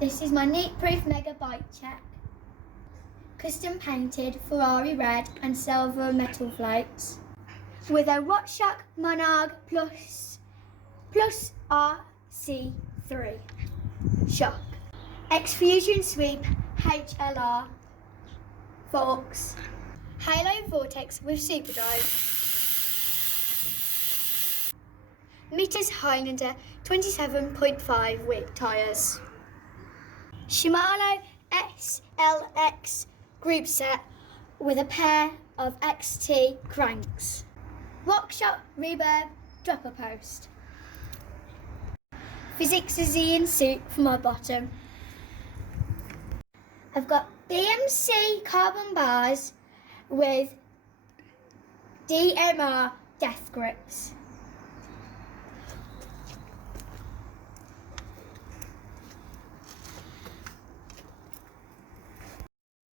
This is my Nukeproof Mega Bike Check. Custom painted Ferrari red and silver metal flakes with a RockShox Monarch Plus RC3 shock. X-Fusion Sweep HLR forks. Halo Vortex with Superdrive. Meters Highlander 27.5 width tyres. Shimano SLX group set with a pair of XT cranks. RockShox Reverb dropper post. Physics-Azian suit for my bottom. I've got BMC carbon bars with DMR death grips.